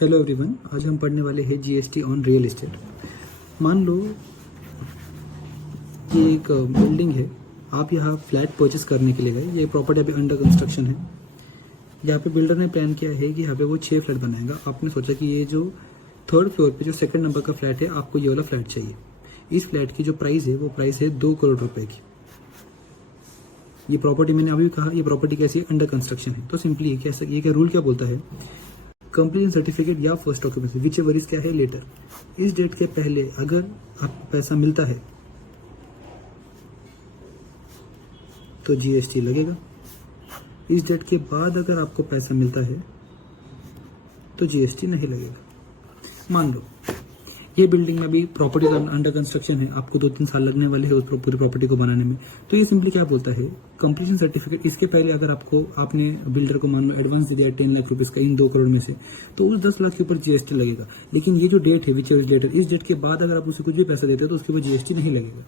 Hello everyone, आज हम पढ़ने वाले हैं जीएसटी ऑन रियल एस्टेट। मान लो ये एक बिल्डिंग है, आप यहाँ फ्लैट परचेस करने के लिए गए। ये प्रॉपर्टी अभी अंडर कंस्ट्रक्शन है। यहाँ पे बिल्डर ने प्लान किया है कि यहाँ पे वो 6 फ्लैट बनाएगा। आपने सोचा कि ये जो 3rd फ्लोर पे जो 2nd नंबर का फ्लैट है, आपको ये वाला फ्लैट चाहिए। इस फ्लैट की जो प्राइस है वो प्राइस है 2 करोड़ रुपए की। ये प्रॉपर्टी मैंने अभी कहा, ये प्रॉपर्टी कैसी है, अंडर कंस्ट्रक्शन है। तो सिंपली ये क्या रूल क्या बोलता है, कंप्लीशन सर्टिफिकेट या first occupancy which ever is क्या है लेटर, इस डेट के पहले अगर आपको पैसा मिलता है तो जीएसटी लगेगा। इस डेट के बाद अगर आपको पैसा मिलता है तो जीएसटी नहीं लगेगा। मान लो ये बिल्डिंग में भी प्रॉपर्टी अंडर कंस्ट्रक्शन है, आपको 2-3 साल लगने वाले हैं उस पूरी प्रॉपर्टी को बनाने में। तो ये सिंपली क्या बोलता है, कंप्लीशन सर्टिफिकेट इसके पहले अगर आपने बिल्डर को मान लो एडवांस दे दिया 10 लाख रुपए का इन 2 करोड़ में से, तो उस 10 लाख के ऊपर जीएसटी लगेगा। लेकिन ये जो डेट है विच इज लेटर, इस डेट के बाद अगर आप उसे कुछ भी पैसा देते हो तो उसके ऊपर जीएसटी नहीं लगेगा।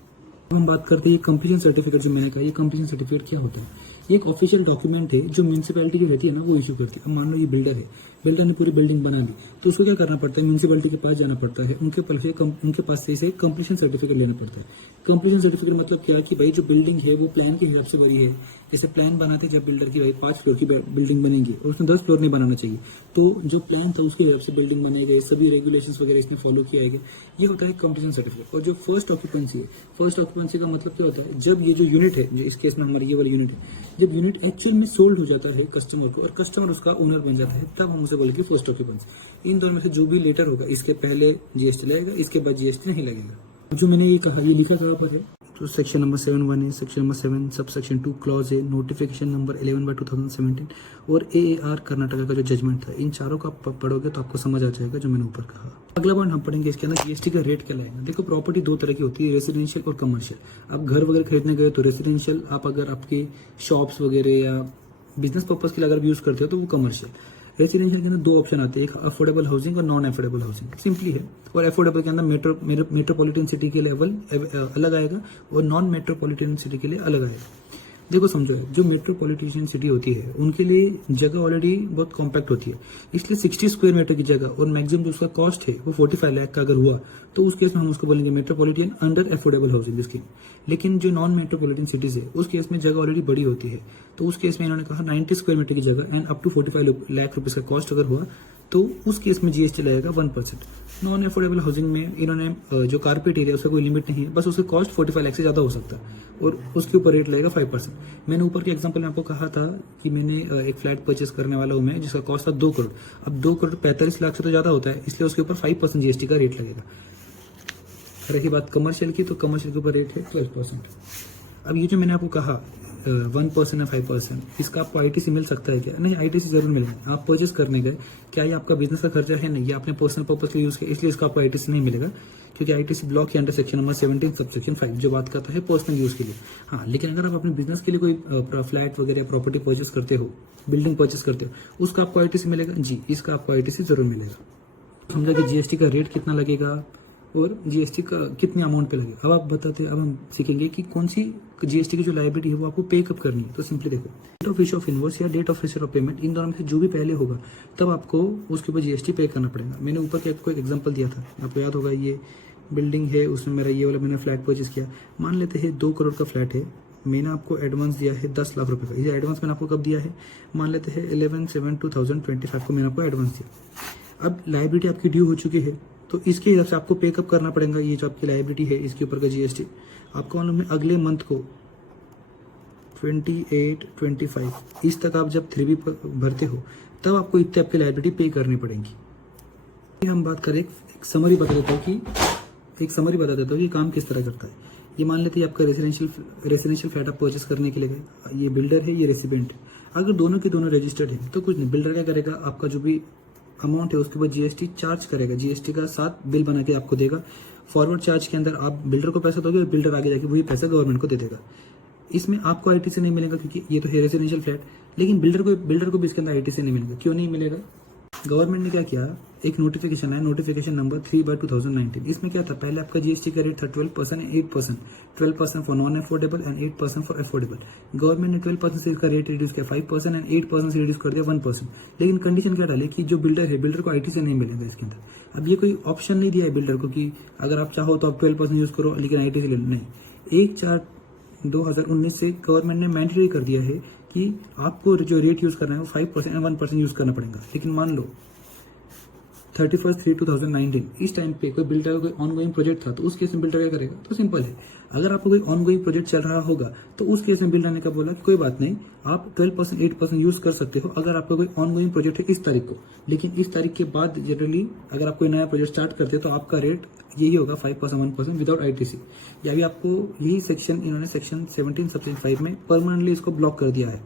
अब हम बात करते हैं कंप्लीशन सर्टिफिकेट। जो मैंने कहा, ये कंप्लीशन सर्टिफिकेट क्या होता है, ये एक ऑफिशियल डॉक्यूमेंट है जो म्यूनिसिपैलिटी जो रहती है ना वो इशू करती है। अब मान लो ये बिल्डर है, बिल्डर ने पूरी बिल्डिंग बना ली, तो उसको क्या करना पड़ता है, म्यूनिसिपैलिटी के पास जाना पड़ता है, उनके पास से कंप्लीशन सर्टिफिकेट लेना पड़ता है। कंप्लीशन सर्टिफिकेट मतलब क्या कि भाई जो बिल्डिंग है वो प्लान के हिसाब से बनी है। जैसे प्लान बनाते जब बिल्डर की भाई 5 फ्लोर की बिल्डिंग बनेगी और उसने 10 फ्लोर नहीं बनाना चाहिए, तो जो प्लान था उसके हिसाब से बिल्डिंग बनाए गए, सभी रेगुलेशंस वगैरह इसमें फॉलो किया गया। ये होता है कंप्लीशन सर्टिफिकेट। और जो फर्स्ट ऑक्यूपेंसी है, फर्स्ट ऑक्यूपेंसी का मतलब क्या होता है, जब ये जो यूनिट है, जो इस केस में हमारी ये वाला यूनिट है, जब यूनिट एक्चुअल में सोल्ड हो जाता है कस्टमर को और कस्टमर उसका ओनर बन जाता है, तब हम उसे बोलेंगे फर्स्ट ऑक्यूपेंसी। इन दोनों में से जो भी लेटर होगा इसके पहले जीएसटी लगेगा, इसके बाद जीएसटी नहीं लगेगा। जो मैंने ये कहा, ये लिखा कहाँ पर है, तो सेक्शन नंबर 7(1) है, section number 7 sub section 2 clause है, नोटिफिकेशन नंबर 11/2017 और AAR कर्नाटका का जो जजमेंट था। इन चारों का आप पढ़ोगे तो आपको समझ आ जाएगा जो मैंने ऊपर कहा। अगला पॉइंट हम पढ़ेंगे, इसके अंदर जीएसटी का रेट क्या लगेगा। देखो, प्रॉपर्टी 2 तरह की होती है, रेसिडेंशियल और कमर्शियल। आप घर वगैरह खरीदने गए तो रेसिडेंशियल, आप अगर आपके शॉप्स वगैरह या बिजनेस पर्पज के लिए अगर यूज करते हो तो वो कमर्शियल। रेसिडेंशियल के अंदर 2 ऑप्शन आते हैं, एक अफोर्डेबल हाउसिंग और नॉन अफोर्डेबल हाउसिंग। सिंपली है। और अफोर्डेबल के अंदर मेट्रोपॉलिटन सिटी के लिए अलग आएगा और नॉन मेट्रोपॉलिटन सिटी के लिए अलग आएगा। देखो समझो, जो मेट्रोपॉलिटन सिटी होती है उनके लिए जगह ऑलरेडी बहुत कॉम्पैक्ट होती है, इसलिए 60 स्क्वायर मीटर की जगह और मैक्सिमम जो उसका कॉस्ट है वो 45 लाख का अगर हुआ तो उस केस में हम उसको बोलेंगे metropolitan under affordable housing scheme. लेकिन जो नॉन मेट्रोपॉलिटन सिटीज है उस केस में जगह ऑलरेडी बड़ी होती है, तो उस केस में इन्होंने कहा 90 स्क्वायर मीटर की जगह end up to 45 lakh rupees का कॉस्ट अगर हुआ तो उस केस में जीएसटी लगेगा 1%। नॉन अफोर्डेबल हाउसिंग में इन्होंने जो कारपेट एरिया उसका कोई लिमिट नहीं है, बस उसका कॉस्ट 45 लाख से ज्यादा हो सकता है और उसके ऊपर रेट लगेगा 5%। मैंने ऊपर के एग्जांपल में आपको कहा था कि मैंने एक फ्लैट परचेस करने वाला हूं मैं जिसका कॉस्ट था 2 करोड़। अब 2 करोड़ 45 लाख से तो ज्यादा होता है, इसलिए उसके ऊपर 5% जीएसटी का रेट लगेगा। रही बात कमर्शियल की, तो कमर्शियल के ऊपर रेट है 12%। अब ये जो मैंने आपको कहा 1% या 5%, इसका आपको आईटीसी मिल सकता है क्या? नहीं, आईटीसी जरूर मिलेगा। आप परचेस करने गए, क्या ये आपका बिजनेस का खर्चा है? नहीं, ये आपने पर्सनल पर्पज के लिए यूज किया, इसलिए इसका आपको आईटीसी नहीं मिलेगा, क्योंकि आईटीसी ब्लॉक के under section number 17 sub section 5 जो बात करता है पर्सनल यूज के लिए। हाँ, लेकिन अगर आप अपने बिजनेस के लिए कोई फ्लैट वगैरह प्रॉपर्टी परचेस करते हो, बिल्डिंग परचेस करते हो, उसका आपको आईटीसी मिलेगा। जी, इसका आपको आईटीसी जरूर मिलेगा। समझा कि जीएसटी का रेट कितना लगेगा और जीएसटी का कितने अमाउंट पे लगेगा। अब आप बताते हैं, अब हम सीखेंगे कि कौन सी जीएसटी की जो लायबिलिटी है वो आपको पे कब करनी है। तो सिंपली देखो, date of issue of invoice या date of receipt of payment, इन दोनों में से जो भी पहले होगा तब आपको उसके ऊपर जीएसटी पे करना पड़ेगा। मैंने ऊपर के आपको एक एग्जांपल दिया था, आपको याद होगा, ये बिल्डिंग है, उसमें मेरा ये वाला मैंने फ्लैट परचेस किया। मान लेते हैं 2 करोड़ का फ्लैट है, मैंने आपको एडवांस दिया है 10 लाख रुपए का। ये एडवांस मैंने आपको कब दिया है, मान लेते हैं 11/7/2025 को मैंने आपको एडवांस दिया। अब लायबिलिटी आपकी ड्यू हो चुकी है, तो इसके हिसाब से आपको पेकअप करना पड़ेगा। ये जो आपकी लायबिलिटी है इसके ऊपर का जीएसटी आपको मालूम है अगले मंथ को 28-25 इस तक आप जब 3B भरते हो तब आपको इतने आपकी लायबिलिटी पे करनी पड़ेगी। हम बात करें, एक समरी बता देता हूँ कि काम किस तरह करता है। ये मान लेते हैं आपका रेसिडेंशियल फ्लैट आप परचेस करने के लिए गए, ये बिल्डर है, ये रेसिडेंट है। अगर दोनों के दोनों रजिस्टर्ड है तो कुछ नहीं, बिल्डर क्या करेगा, आपका जो भी अमाउंट है उसके बाद जीएसटी चार्ज करेगा, जीएसटी का साथ बिल बना के आपको देगा। फॉरवर्ड चार्ज के अंदर आप बिल्डर को पैसा दोगे और बिल्डर आगे जाके वही पैसा गवर्नमेंट को दे देगा। इसमें आपको आईटीसी नहीं मिलेगा क्योंकि ये तो है रेसिडेंशियल फ्लैट, लेकिन बिल्डर को भी इसके अंदर आईटीसी नहीं मिलेगा। क्यों नहीं मिलेगा? गवर्नमेंट ने क्या किया, एक नोटिफिकेशन है, नोटिफिकेशन नंबर 3/2019। इसमें क्या था, पहले आपका जीएसटी का रेट था 12% and 8%, 12% for non affordable and 8% for affordable. Government ने 12% से इसका रेट रिड्यूस किया 5% एंड 8% से रिड्यूस कर दिया 1%। लेकिन कंडीशन क्या डाली कि जो बिल्डर है, बिल्डर को आईटी से नहीं मिलेगा इसके अंदर। अब ये कोई ऑप्शन नहीं दिया है बिल्डर को कि अगर आप चाहो तो आप 12% यूज करो लेकिन आईटी से ले लो, नहीं। 1/4/2019 से गवर्नमेंट ने मैंडेटरी कर दिया है कि आपको जो रेट यूज करना है वो 5% एंड 1% यूज करना पड़ेगा। लेकिन मान लो 31/3/2019 इस टाइम पे कोई बिल्डर का कोई ऑनगोइंग प्रोजेक्ट था, तो उस केस में बिल्डर क्या करेगा, तो सिंपल है, अगर आपको कोई ऑनगोइंग प्रोजेक्ट चल रहा होगा तो उस केस में बिल्डर ने क्या बोला कि कोई बात नहीं, आप 12% 8% यूज कर सकते हो अगर आपका कोई ऑनगोइंग प्रोजेक्ट है इस तारीख को। लेकिन इस तारीख के बाद जनरली अगर आप कोई नया प्रोजेक्ट स्टार्ट करते हैं तो आपका रेट यही होगा 5% 1% विदाउट आईटीसी। या भी आपको यही सेक्शन इन्होंने सेक्शन 17 सब 5 में परमानेंटली इसको ब्लॉक कर दिया है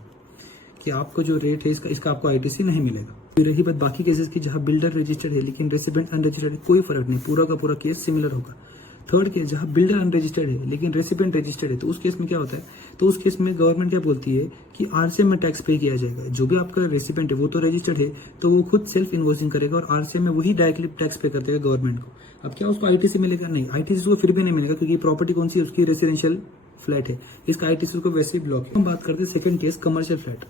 कि आपको जो रेट है इसका आपको आईटीसी नहीं मिलेगा। फिर रही बात बाकी केसेस की जहां बिल्डर रजिस्टर्ड है लेकिन रेसिडेंट अनरजिस्टर्ड है, कोई फर्क नहीं, पूरा का पूरा केस सिमिलर होगा। थर्ड केस जहां बिल्डर अनरजिस्टर्ड है लेकिन रेसिडेंट रजिस्टर्ड है, तो उस केस में क्या होता है, तो उस केस में गवर्नमेंट क्या बोलती है कि आरसीएम में टैक्स पे किया जाएगा। जो भी आपका रेसिडेंट है वो तो रजिस्टर्ड है तो वो खुद सेल्फ इन्वॉइसिंग करेगा और आरसीएम में वही डायरेक्टली टैक्स पे कर देगा गवर्नमेंट को। अब क्या उसको आईटीसी मिलेगा, नहीं, आईटीसी उसको फिर भी नहीं मिलेगा क्योंकि प्रॉपर्टी कौन सी है, उसकी रेसिडेंशियल फ्लैट है, इसका आईटीसी को वैसे ही ब्लॉक है। हम बात करते हैं second case commercial flat,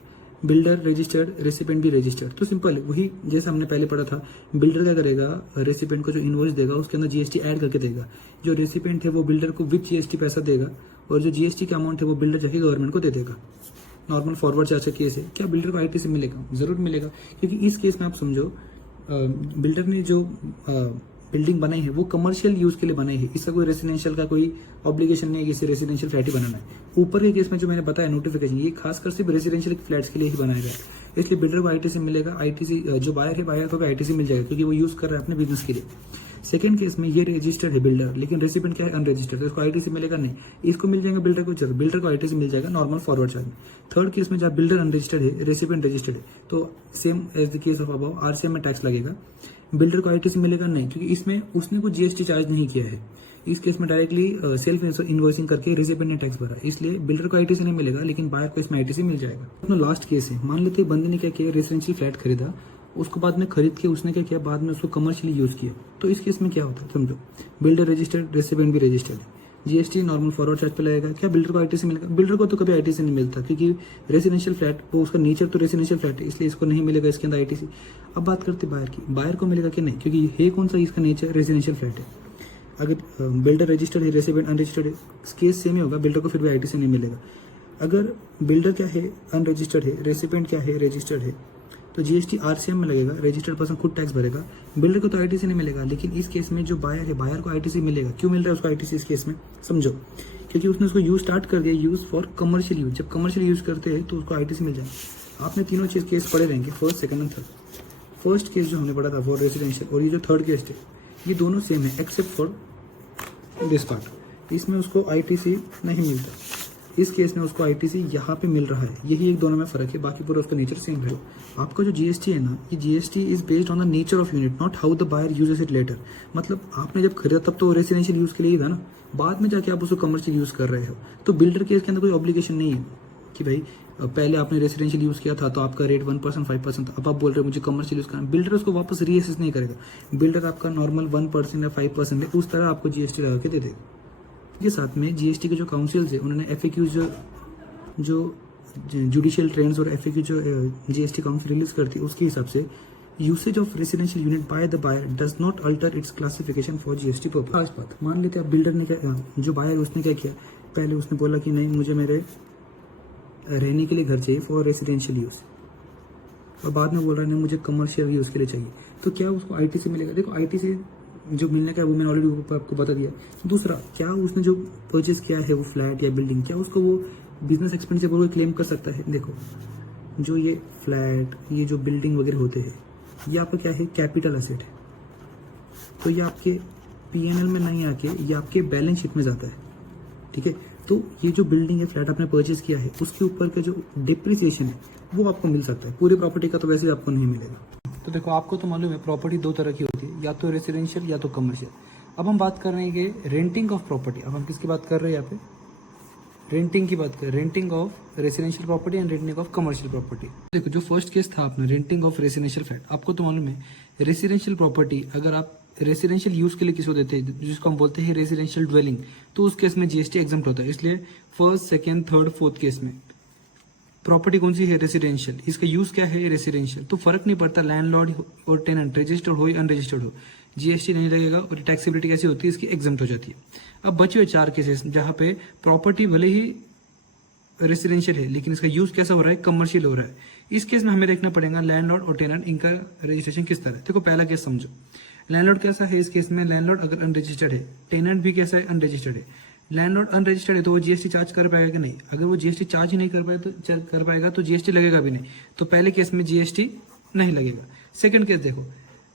builder registered resident भी रजिस्टर्ड। तो सिंपल है, वही जैसे हमने पहले पढ़ा था, बिल्डर क्या करेगा, रेसिडेंट को जो इनवॉइस देगा उसके अंदर जीएसटी ऐड करके देगा। जो रेसिडेंट है वो बिल्डर को विद जीएसटी पैसा देगा और जो जीएसटी का अमाउंट है वो बिल्डर जाके गवर्नमेंट को दे देगा। नॉर्मल फॉरवर्ड चार्ज का केस है, क्या बिल्डर को आईटीसी मिलेगा, जरूर मिलेगा, क्योंकि इस केस में आप समझो बिल्डर ने जो बिल्डिंग बनाई है वो कमर्शियल यूज के लिए बनाई है, इसका कोई रेसिडेंशियल का कोई ऑब्लिगेशन नहीं है कि इसे रेसिडेंशियल फ्लैट ही बनाना है। ऊपर के केस में जो मैंने बताया नोटिफिकेशन, ये खासकर सिर्फ रेसिडेंशियल फ्लैट्स के लिए ही बनाया गया है, इसलिए बिल्डर को आईटीसी मिलेगा। आईटीसी जो बायर है, बायर को भी आईटीसी मिल जाएगा क्योंकि वो यूज कर रहा है अपने बिजनेस के लिए। सेकंड केस में ये रजिस्टर्ड है बिल्डर लेकिन रेसिडेंट क्या है, अनरजिस्टर्ड, तो इसको आईटीसी मिलेगा नहीं, इसको मिल जाएगा बिल्डर को, जरूर बिल्डर को आईटीसी मिल जाएगा नॉर्मल फॉरवर्ड चार्ज में। थर्ड केस में जब बिल्डर अनरजिस्टर्ड है, रेसिडेंट रजिस्टर्ड है, तो same as the case of above RCM में टैक्स लगेगा, बिल्डर को आईटीसी मिलेगा नहीं, क्योंकि इसमें उसने कोई जीएसटी चार्ज नहीं किया है। इस केस में डायरेक्टली सेल्फ इनवॉइसिंग करके रेसिडेंट ने टैक्स भरा, इसलिए बिल्डर को आईटीसी नहीं मिलेगा लेकिन बायर को इसमें आईटीसी मिल जाएगा। अपना लास्ट केस है, मान लेते हैं बंदे ने क्या किया, रेसिडेंशियल फ्लैट खरीदा, उसको बाद में खरीद के उसने क्या किया, बाद में उसको कमर्शियली यूज किया। तो इस केस में क्या होता है, समझो, बिल्डर रजिस्टर्ड, रेसिडेंट भी रजिस्टर्ड है, जीएसटी नॉर्मल फॉरवर्ड चार्ज पे लगेगा, क्या बिल्डर को आईटीसी मिलेगा, बिल्डर को तो कभी आईटीसी नहीं मिलता क्योंकि रेसिडेंशियल फ्लैट वो उसका नेचर तो रेसिडेंशियल फ्लैट है, इसलिए इसको नहीं मिलेगा इसके अंदर आईटीसी। अब बात करते बायर की, बायर को मिलेगा कि नहीं, क्योंकि है कौन सा, इसका नेचर रेसिडेंशियल फ्लैट है। अगर बिल्डर रजिस्टर्ड है, रेसिडेंट अनरजिस्टर्ड है, केस सेम ही होगा, बिल्डर को फिर भी आईटीसी नहीं मिलेगा। अगर बिल्डर क्या है, अनरजिस्टर्ड है, रेसिडेंट क्या है, रजिस्टर्ड है, तो जीएसटी आरसीएम में लगेगा, रजिस्टर्ड पर्सन खुद टैक्स भरेगा, बिल्डर को तो आईटीसी नहीं मिलेगा। लेकिन इस केस में जो बायर है, बायर को आईटीसी मिलेगा। क्यों मिल रहा है उसको आईटीसी इस केस में, समझो, क्योंकि उसने उसको यूज स्टार्ट कर दिया, यूज फॉर कमर्शियल यूज। जब कमर्शियल यूज करते हैं तो उसको आईटीसी मिल जाएगा। आपने तीनों चीज केस पढ़े रहेंगे, first, second and third. First case जो हमने पढ़ा था वो रेसिडेंशियल, और ये जो थर्ड केस है ये दोनों सेम है एक्सेप्ट फॉर दिस पार्ट, इसमें उसको आईटीसी नहीं मिलता, इस केस में उसको आईटीसी यहाँ पे मिल रहा है। यही एक दोनों में फर्क है, बाकी पूरा उसका नेचर सेम है। आपका जो जीएसटी है ना, ये GST is based on the nature of unit, not how the buyer uses it later. मतलब आपने जब खरीदा तब तो रेसिडेंशियल यूज के लिए ही था ना, बाद में जाके आप उसको कमर्शियल यूज कर रहे हो, तो बिल्डर के इसके अंदर कोई ऑब्लिगेशन नहीं है कि भाई पहले आपने रेसिडेंशियल यूज किया था तो आपका रेट 1% 5%, अब आप बोल रहे हो मुझे कमर्शियल यूज करना, बिल्डर उसको वापस रीअसेस नहीं करेगा। बिल्डर आपका नॉर्मल 1% या 5% है, उस तरह आपको जीएसटी लगा के दे देगा। के साथ में जीएसटी के जो काउंसिल्स है उन्होंने एफएक्यूज जो जुडिशियल ट्रेंड्स और एफएक्यू जो जीएसटी काउंसिल रिलीज करती है उसके हिसाब से usage of residential unit by the buyer does not alter its classification for GST purpose. खास बात, मान लेते हैं बिल्डर ने क्या, जो बायर उसने क्या किया, पहले उसने बोला कि नहीं मुझे मेरे रहने के लिए घर चाहिए फॉर रेसिडेंशियल यूज, और बाद में बोल रहा है नहीं मुझे कमर्शियल यूज के लिए चाहिए, तो क्या उसको आईटीसी मिलेगा? देखो आईटीसी जो मिलने का है वो मैंने ऑलरेडी आपको बता दिया। दूसरा, क्या उसने जो परचेज किया है वो फ्लैट या बिल्डिंग, क्या उसको वो बिजनेस एक्सपेंस से वो क्लेम कर सकता है? देखो जो ये फ्लैट, ये जो बिल्डिंग वगैरह होते हैं, ये आपका क्या है, कैपिटल एसेट है, तो ये आपके पीएनएल में नहीं आके ये आपके बैलेंस शीट में जाता है, ठीक है। तो ये जो बिल्डिंग है, फ्लैट आपने परचेज किया है, उसके ऊपर का जो डिप्रिसिएशन है वो आपको मिल सकता है, पूरी प्रॉपर्टी का तो वैसे आपको नहीं मिलेगा। तो देखो आपको तो मालूम है प्रॉपर्टी दो तरह की होती है, या तो रेसिडेंशियल या तो कमर्शियल। अब हम बात कर रहे हैं कि रेंटिंग ऑफ प्रॉपर्टी। अब हम किसकी बात कर रहे हैं यहाँ पे? रेंटिंग की बात करें, renting of residential property and renting of commercial property. देखो जो फर्स्ट केस था अपना रेंटिंग ऑफ रेसिडेंशियल फ्लैट, आपको तो मालूम है रेसिडेंशियल प्रॉपर्टी अगर आप रेसिडेंशियल यूज के लिए किसी को देते हैं जिसको हम बोलते हैं रेसिडेंशियल ड्वेलिंग, तो उस केस में जीएसटी एग्जम्प्ट होता है। इसलिए first, second, third, fourth case में प्रॉपर्टी कौन सी है, रेसिडेंशियल, इसका यूज क्या है, रेसिडेंशियल, तो फर्क नहीं पड़ता लैंडलॉर्ड और टेनेंट रजिस्टर्ड हो या अनरजिस्टर्ड हो, जीएसटी नहीं लगेगा और टैक्सेबिलिटी कैसी होती है, इसकी एग्जम्प्ट हो जाती है। अब बचे हुए 4 केसेस जहां पे प्रॉपर्टी भले ही रेसिडेंशियल है लेकिन इसका यूज कैसा हो रहा है, कमर्शियल हो रहा है। इस केस में हमें देखना पड़ेगा लैंडलॉर्ड और टेनेंट इनका रजिस्ट्रेशन किस तरह है। देखो पहला केस समझो, लैंडलॉर्ड कैसा है, इस केस में लैंडलॉर्ड अगर अनरजिस्टर्ड है, टेनेंट भी कैसा है, अनरजिस्टर्ड है। लैंडलॉर्ड अनरजिस्टर्ड है तो वो जीएसटी चार्ज कर पाएगा कि नहीं, अगर वो जीएसटी चार्ज ही नहीं कर पाएगा तो जीएसटी लगेगा भी नहीं, तो पहले केस में जीएसटी नहीं लगेगा। सेकंड केस देखो,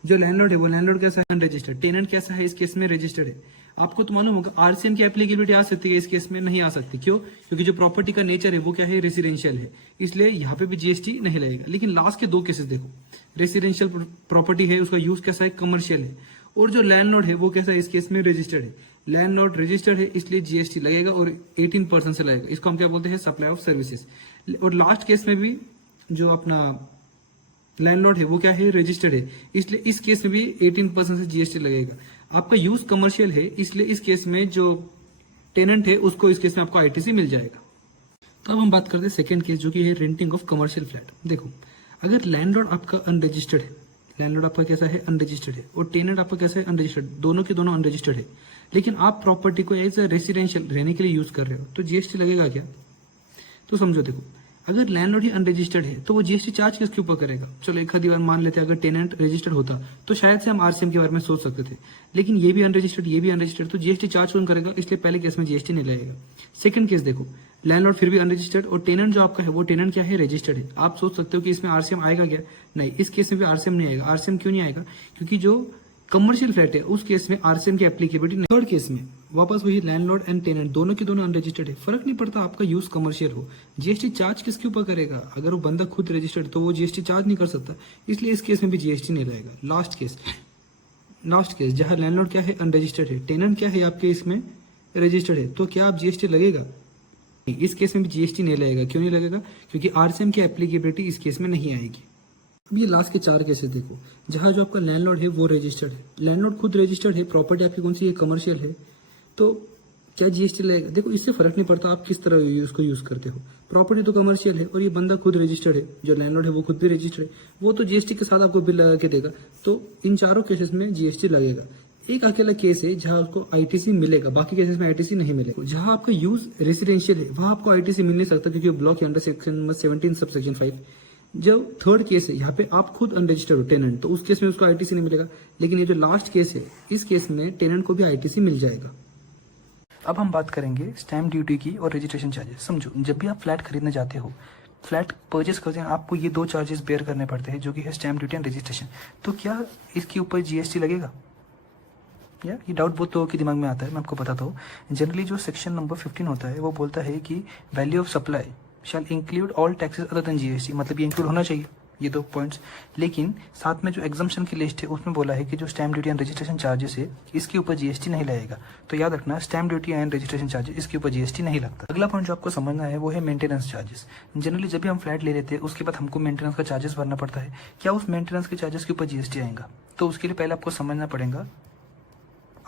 जो लैंडलॉर्ड है वो लैंडलॉर्ड कैसा है, अनरजिस्टर्ड, टेनेंट कैसा है, इस केस में रजिस्टर्ड है। आपको तो मालूम होगा आरसीएम की एप्लीकेबिलिटी आ सकती है, इस केस में नहीं आ सकती। क्यों? क्योंकि जो प्रॉपर्टी का नेचर है वो क्या है, रेसिडेंशियल है, इसलिए यहाँ पे भी जीएसटी नहीं लगेगा। लेकिन लास्ट के 2 केसेस देखो, रेसिडेंशियल प्रॉपर्टी है उसका यूज कैसा है, कमर्शियल है, और जो लैंडलॉर्ड है वो कैसा है, इस केस में रजिस्टर्ड है। लैंडलॉर्ड रजिस्टर्ड है इसलिए जीएसटी लगेगा और 18% से लगेगा, इसको हम क्या बोलते हैं, सप्लाई ऑफ सर्विसेज। और लास्ट केस में भी जो अपना लैंडलॉर्ड है वो क्या है, रजिस्टर्ड है, इसलिए इस केस में भी 18% से जीएसटी लगेगा। आपका यूज कमर्शियल है इसलिए इस केस में जो टेनेंट है उसको इस केस में आपको आईटीसी मिल जाएगा। तो अब हम बात करते हैं सेकंड केस जो कि है रेंटिंग ऑफ कमर्शियल फ्लैट। देखो अगर लैंडलॉर्ड आपका अनरजिस्टर्ड है, लैंडलॉर्ड आपका कैसा है, अनरजिस्टर्ड है, और टेनेंट आपका कैसा है, अनरजिस्टर्ड, दोनों के दोनों अनरजिस्टर्ड है, लेकिन आप प्रॉपर्टी को एज अ रेसिडेंशियल रहने के लिए यूज कर रहे हो, तो जीएसटी लगेगा क्या? तो समझो देखो, अगर लैंडलॉर्ड ही अनरजिस्टर्ड है तो वो जीएसटी चार्ज किसके ऊपर करेगा? चलो एक आधी बार मान लेते हैं अगर टेनेंट रजिस्टर्ड होता तो शायद से हम आरसीएम के बारे में सोच सकते थे, लेकिन ये भी अनरजिस्टर्ड, ये भी अनरजिस्टर्ड, तो जीएसटी चार्ज कौन करेगा? इसलिए पहले केस में जीएसटी नहीं लगेगा। सेकंड केस देखो, लैंडलॉर्ड फिर भी अनरजिस्टर्ड और टेनेंट जो आपका है वो टेनेंट क्या है, रजिस्टर्ड है। आप सोच सकते हो कि इसमें आरसीएम आएगा क्या? नहीं, इस केस में भी आरसीएम नहीं आएगा। आरसीएम क्यों नहीं आएगा? क्योंकि जो कमर्शियल फ्लैट है उस केस में आरसीएम की एप्लीकेबिलिटी नहीं। थर्ड केस में वापस वही लैंडलॉर्ड एंड टेनेंट दोनों के दोनों अनरजिस्टर्ड है, फर्क नहीं पड़ता आपका यूज कमर्शियल हो, जीएसटी चार्ज किसके ऊपर करेगा? अगर वो बंदा खुद रजिस्टर्ड तो वो जीएसटी चार्ज नहीं कर सकता, इसलिए इस केस में भी जीएसटी नहीं लगेगा। लास्ट केस जहां लैंडलॉर्ड क्या है, अनरजिस्टर्ड है, टेनेंट क्या है आपके इसमें रजिस्टर्ड है, तो क्या आप जीएसटी लगेगा? इस केस में भी जीएसटी नहीं लगेगा। क्यों नहीं लगेगा? क्योंकि आरसीएम की एप्लीकेबिलिटी इस केस में नहीं आएगी। अब ये लास्ट के 4 केसेस देखो, जहां जो आपका लैंडलॉर्ड है वो रजिस्टर्ड है, लैंडलॉर्ड खुद रजिस्टर्ड है, प्रॉपर्टी आपकी कौन सी है, कमर्शियल है, तो क्या जीएसटी लगेगा? देखो इससे फर्क नहीं पड़ता आप किस तरह उसको यूज करते हो, प्रॉपर्टी तो कमर्शियल है और ये बंदा खुद रजिस्टर्ड है, जो लैंडलॉर्ड है वो खुद भी रजिस्टर्ड है, वो तो जीएसटी के साथ आपको बिल लगा के देगा। तो इन 4 केसेस में जीएसटी लगेगा। एक अकेला केस है जहां उसको आईटीसी मिलेगा, बाकी केसेस में आईटीसी नहीं मिलेगा। जहां आपका यूज रेसिडेंशियल है वहां आपको आईटीसी मिल नहीं सकता क्योंकि ब्लॉक के under section number 17 sub section 5। जो थर्ड केस है यहाँ पे आप खुद अनरजिस्टर्ड हो टेनेंट, तो उस केस में उसको आईटीसी नहीं मिलेगा। लेकिन ये जो लास्ट केस है इस केस में टेनेंट को भी आईटीसी मिल जाएगा। अब हम बात करेंगे स्टैम्प ड्यूटी की और रजिस्ट्रेशन चार्जेस। समझो जब भी आप फ्लैट खरीदने जाते हो, फ्लैट परचेस करते हैं, आपको ये 2 चार्जेस बेयर करने पड़ते हैं जो कि है स्टैम्प ड्यूटी एंड रजिस्ट्रेशन। तो क्या इसके ऊपर जीएसटी लगेगा? या ये डाउट बहुत लोगों के दिमाग में आता है, मैं आपको बताता हूँ। जनरली जो सेक्शन नंबर 15 होता है वो बोलता है कि value of supply shall include all taxes other than GST, मतलब ये इंक्लूड होना चाहिए ये 2 पॉइंट्स। लेकिन साथ में जो एग्जम्पशन की लिस्ट है उसमें बोला है कि जो stamp duty and registration charges है इसके ऊपर जीएसटी नहीं लगेगा। तो याद रखना stamp duty and registration charges इसके ऊपर जीएसटी नहीं लगता। अगला पॉइंट जो आपको समझना है वो है मेंटेनेंस चार्जेस। जनरली जब भी हम फ्लैट ले लेते हैं उसके बाद हमको मेंटेनेंस का चार्जेस भरना पड़ता है। क्या उस मेंटेनेंस के चार्जेस के ऊपर जीएसटी आएगा? तो उसके लिए पहले आपको समझना पड़ेगा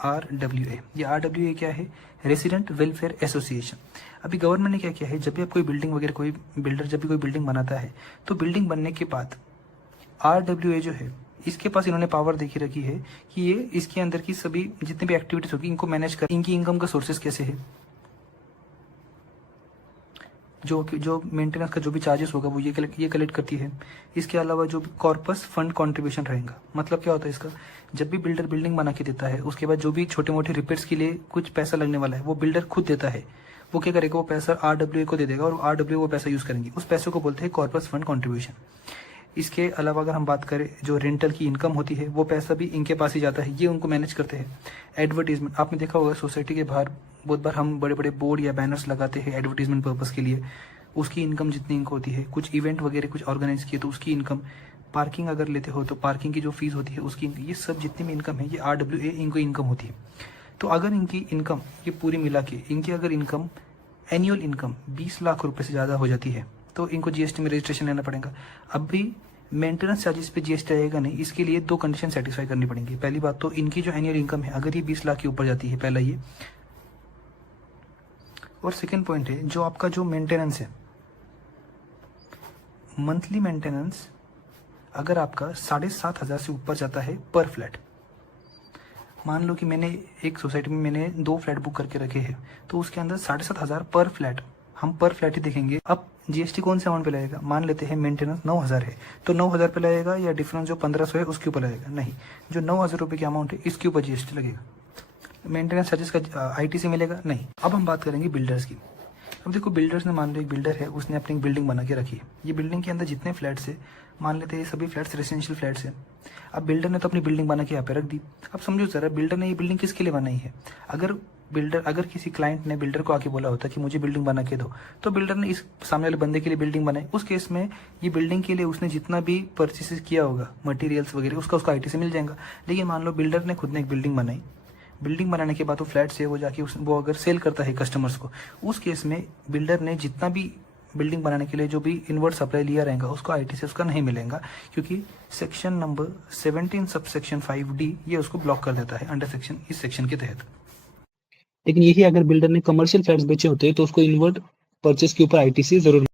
RWA। ये RWA क्या है? Resident welfare association. अभी गवर्नमेंट ने क्या किया है, जब भी आप कोई बिल्डिंग वगैरह, कोई बिल्डर जब भी कोई बिल्डिंग बनाता है तो बिल्डिंग बनने के बाद RWA जो है इसके पास इन्होंने पावर देखी रखी है कि ये इसके अंदर की सभी जितनी भी एक्टिविटीज होगी इनको मैनेज कर, इनकी इनकम का सोर्सेस कैसे है, जो मेंटेनेंस का जो भी चार्जेस होगा वो ये कलेक्ट करती है। इसके अलावा जो कॉर्पस फंड कंट्रीब्यूशन रहेगा, मतलब क्या होता है इसका, जब भी बिल्डर बिल्डिंग बना के देता है उसके बाद जो भी छोटे मोटे रिपेयर्स के लिए कुछ पैसा लगने वाला है वो बिल्डर खुद देता है। वो क्या करेगा, वो पैसा RWA को दे देगा और RWA वो पैसा यूज करेंगे, उस पैसे को बोलते हैं कॉर्पस फंड कंट्रीब्यूशन। इसके अलावा अगर हम बात करें जो रेंटल की इनकम होती है वो पैसा भी इनके पास ही जाता है, ये उनको मैनेज करते हैं। एडवर्टीजमेंट, आपने देखा होगा सोसाइटी के बाहर बहुत बार हम बड़े बड़े बोर्ड या बैनर्स लगाते हैं एडवर्टीजमेंट पर्पस के लिए, उसकी इनकम जितनी इनको होती है। कुछ इवेंट वगैरह कुछ ऑर्गेनाइज किए तो उसकी इनकम, पार्किंग अगर लेते हो तो पार्किंग की जो फीस होती है उसकी, ये सब जितनी भी इनकम है ये RWA इनको इनकम होती है। तो अगर इनकी इनकम ये पूरी मिला के इनकी अगर इनकम एनुअल इनकम 20 लाख रुपए से ज़्यादा हो जाती है तो इनको जीएसटी में रजिस्ट्रेशन लेना पड़ेगा। अब भी मेंटेनेंस चार्जेस पे जीएसटी आएगा नहीं, इसके लिए 2 कंडीशन सेटिस्फाई करनी पड़ेंगी। पहली बात तो इनकी जो एनुअल इनकम है अगर ये 20 लाख के ऊपर जाती है, पहला ये। और सेकेंड पॉइंट है जो आपका जो मेंटेनेंस है, मंथली मेंटेनेंस अगर आपका 7,500 से ऊपर जाता है पर फ्लैट, मान लो कि मैंने एक सोसाइटी में मैंने 2 फ्लैट बुक करके रखे हैं तो उसके अंदर 7,500 पर फ्लैट, हम पर फ्लैट ही देखेंगे। अब जीएसटी कौन से अमाउंट पे लगेगा, मान लेते हैं मेंटेनेंस 9,000 है तो 9,000 पे लगेगा, या डिफरेंस जो 1,500 है उसके ऊपर लगेगा? नहीं, जो 9,000 रुपये की अमाउंट है इसके ऊपर जीएसटी लगेगा। मेंटेनेंस चार्जेस का आईटी से मिलेगा नहीं। अब हम बात करेंगे बिल्डर्स की। अब देखो बिल्डर्स ने, मान लो एक बिल्डर है, उसने अपनी बिल्डिंग बना के रखी है। ये बिल्डिंग के अंदर जितने फ्लैट्स है, मान लेते हैं सभी फ्लैट्स रेसिडेंशियल फ्लैट्स हैं। अब बिल्डर ने तो अपनी बिल्डिंग बना के यहाँ पे रख दी। अब समझो जरा, बिल्डर ने ये बिल्डिंग किसके लिए बनाई है? अगर किसी क्लाइंट ने बिल्डर को आके बोला होता कि मुझे बिल्डिंग बना के दो, तो बिल्डर ने इस सामने वाले बंदे के लिए बिल्डिंग बनाई। उस केस में ये बिल्डिंग के लिए उसने जितना भी परचेसेस किया होगा, मटेरियल्स वगैरह, उसका आईटी से मिल जाएगा। लेकिन मान लो बिल्डर ने खुद ने एक बिल्डिंग बनाई, बिल्डिंग बनाने के बाद वो फ्लैट से वो जाके वो अगर सेल करता है कस्टमर्स को, उस केस में बिल्डर ने जितना भी बिल्डिंग बनाने के लिए जो भी इनवर्ट सप्लाई लिया रहेगा उसको आईटी से उसका नहीं मिलेगा, क्योंकि section number 17 sub section 5D ये उसको ब्लॉक कर देता है अंडर इस सेक्शन के तहत। लेकिन यही अगर बिल्डर ने कमर्शियल फ्लैट्स बेचे होते तो उसको इनवर्ट परचेस के ऊपर आईटीसी जरूर